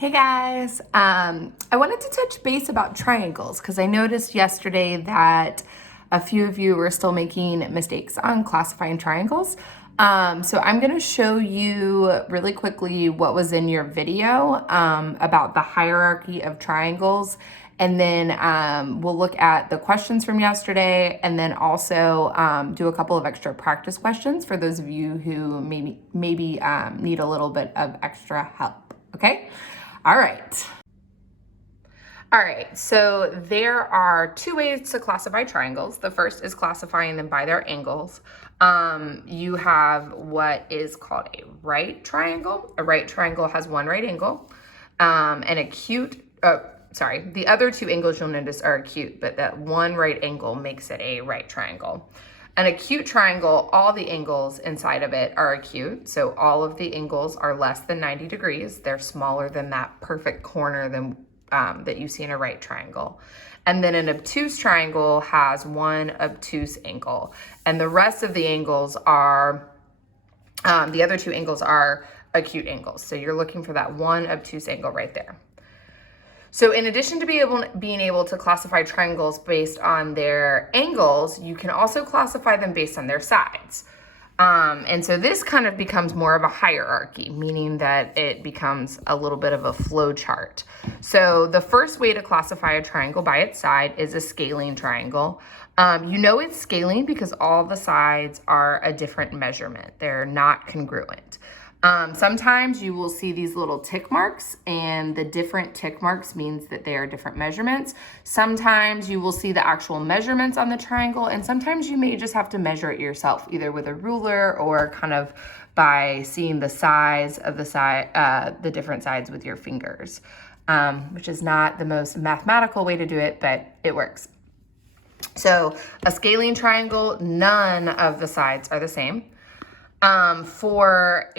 Hey guys, I wanted to touch base about triangles because I noticed yesterday that a few of you were still making mistakes on classifying triangles. So I'm going to show you really quickly what was in your video about the hierarchy of triangles, and then we'll look at the questions from yesterday, and then also do a couple of extra practice questions for those of you who maybe need a little bit of extra help. Okay. All right, so there are two ways to classify triangles. The first is classifying them by their angles. You have what is called a right triangle. A right triangle has one right angle. The other two angles you'll notice are acute, but that one right angle makes it a right triangle. An acute triangle, all the angles inside of it are acute. So all of the angles are less than 90 degrees. They're smaller than that perfect corner that you see in a right triangle. And then an obtuse triangle has one obtuse angle. And the rest of the angles are, the other two angles are acute angles. So you're looking for that one obtuse angle right there. So in addition to being able to classify triangles based on their angles, you can also classify them based on their sides. And so this kind of becomes more of a hierarchy, meaning that it becomes a little bit of a flow chart. So the first way to classify a triangle by its side is a scaling triangle. You know it's scaling because all the sides are a different measurement. They're not congruent. Sometimes you will see these little tick marks, and the different tick marks means that they are different measurements. Sometimes you will see the actual measurements on the triangle, and sometimes you may just have to measure it yourself, either with a ruler or kind of by seeing the size of the different sides with your fingers, which is not the most mathematical way to do it, but it works. So a scaling triangle, none of the sides are the same. For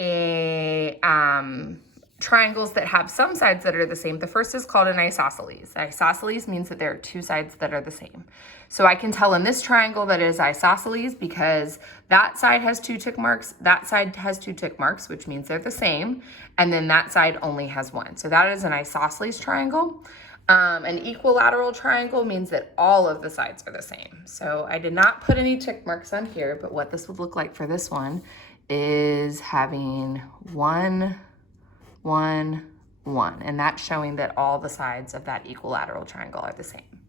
triangles that have some sides that are the same, the first is called an isosceles. Isosceles means that there are two sides that are the same. So I can tell in this triangle that it is isosceles because that side has two tick marks, that side has two tick marks, which means they're the same, and then that side only has one. So that is an isosceles triangle. An equilateral triangle means that all of the sides are the same. So I did not put any tick marks on here, but what this would look like for this one is having 1, 1, 1, and that's showing that all the sides of that equilateral triangle are the same.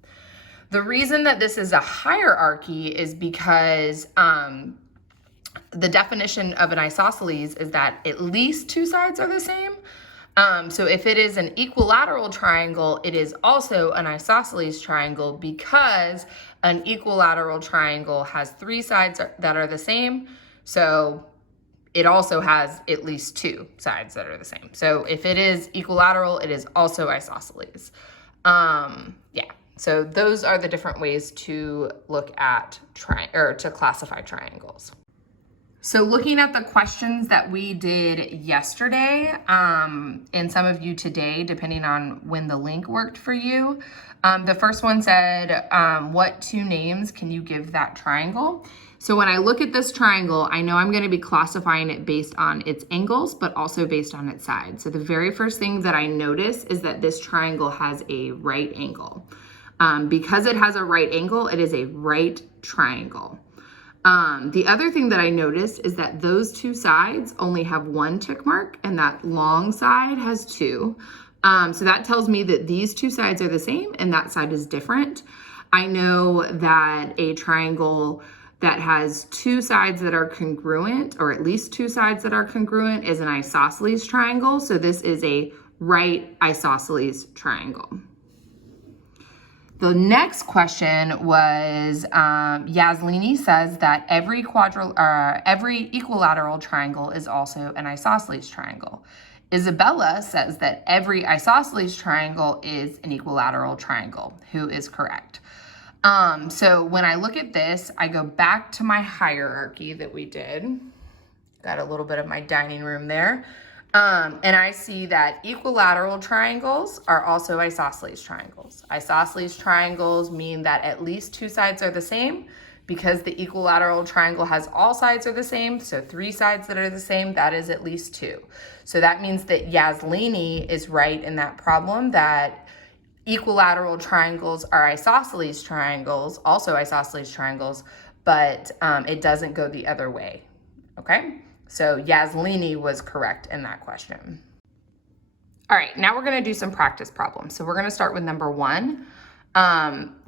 The reason that this is a hierarchy is because the definition of an isosceles is that at least two sides are the same. So if it is an equilateral triangle, it is also an isosceles triangle because an equilateral triangle has three sides that are the same. So it also has at least two sides that are the same. So if it is equilateral, it is also isosceles. So those are the different ways to look at to classify triangles. So looking at the questions that we did yesterday, and some of you today, depending on when the link worked for you, the first one said, what two names can you give that triangle? So when I look at this triangle, I know I'm going to be classifying it based on its angles, but also based on its sides. So the very first thing that I notice is that this triangle has a right angle. Because it has a right angle, it is a right triangle. The other thing that I noticed is that those two sides only have one tick mark and that long side has two. So that tells me that these two sides are the same and that side is different. I know that a triangle that has two sides that are congruent, or at least two sides that are congruent, is an isosceles triangle. So this is a right isosceles triangle. The next question was, Yaslini says that every equilateral triangle is also an isosceles triangle. Isabella says that every isosceles triangle is an equilateral triangle. Who is correct? So when I look at this, I go back to my hierarchy that we did. Got a little bit of my dining room there. And I see that equilateral triangles are also isosceles triangles. Isosceles triangles mean that at least two sides are the same. Because the equilateral triangle has all sides are the same, so 3 sides that are the same, that is at least 2. So that means that Yaslini is right in that problem, that equilateral triangles are isosceles triangles, also isosceles triangles, but it doesn't go the other way, okay? So Yaslini was correct in that question. All right, now we're gonna do some practice problems. So we're gonna start with number 1.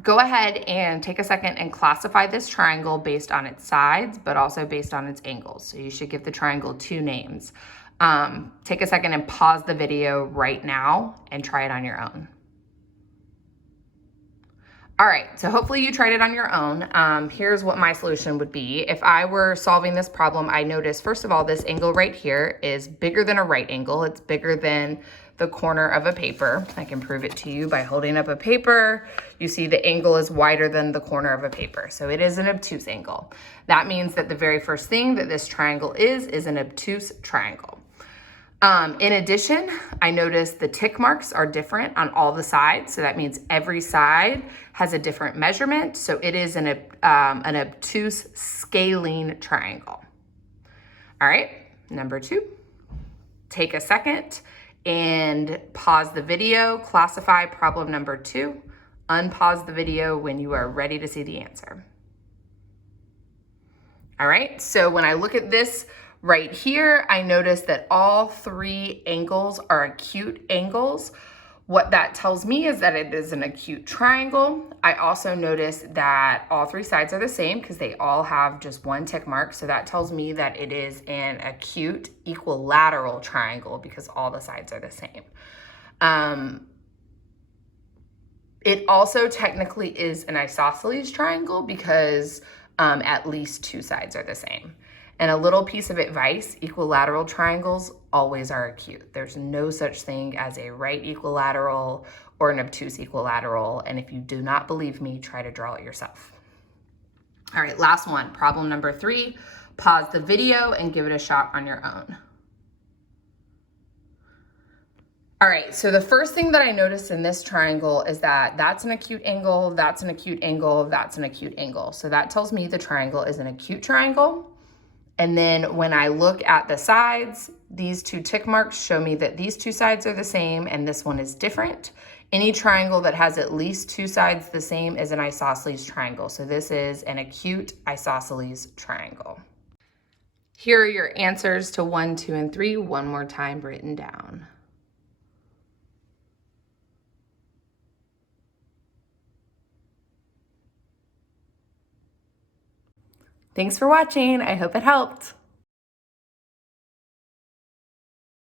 Go ahead and take a second and classify this triangle based on its sides, but also based on its angles. So you should give the triangle 2 names. Take a second and pause the video right now and try it on your own. All right, so hopefully you tried it on your own. Here's what my solution would be. If I were solving this problem, I noticed, first of all, this angle right here is bigger than a right angle. It's bigger than the corner of a paper. I can prove it to you by holding up a paper. You see the angle is wider than the corner of a paper. So it is an obtuse angle. That means that the very first thing that this triangle is an obtuse triangle. In addition, I noticed the tick marks are different on all the sides. So that means every side has a different measurement. So it is an obtuse scalene triangle. All right, number 2, take a second and pause the video, classify problem number 2, unpause the video when you are ready to see the answer. All right, so when I look at this right here, I notice that all 3 angles are acute angles. What that tells me is that it is an acute triangle. I also notice that all 3 sides are the same because they all have just 1 tick mark. So that tells me that it is an acute equilateral triangle because all the sides are the same. It also technically is an isosceles triangle because at least 2 sides are the same. And a little piece of advice, equilateral triangles always are acute. There's no such thing as a right equilateral or an obtuse equilateral. And if you do not believe me, try to draw it yourself. All right, last one, problem number 3. Pause the video and give it a shot on your own. All right, so the first thing that I noticed in this triangle is that that's an acute angle, that's an acute angle, that's an acute angle. So that tells me the triangle is an acute triangle. And then when I look at the sides, these 2 tick marks show me that these 2 sides are the same and this one is different. Any triangle that has at least 2 sides the same is an isosceles triangle. So this is an acute isosceles triangle. Here are your answers to 1, 2, and 3 one more time written down. Thanks for watching. I hope it helped.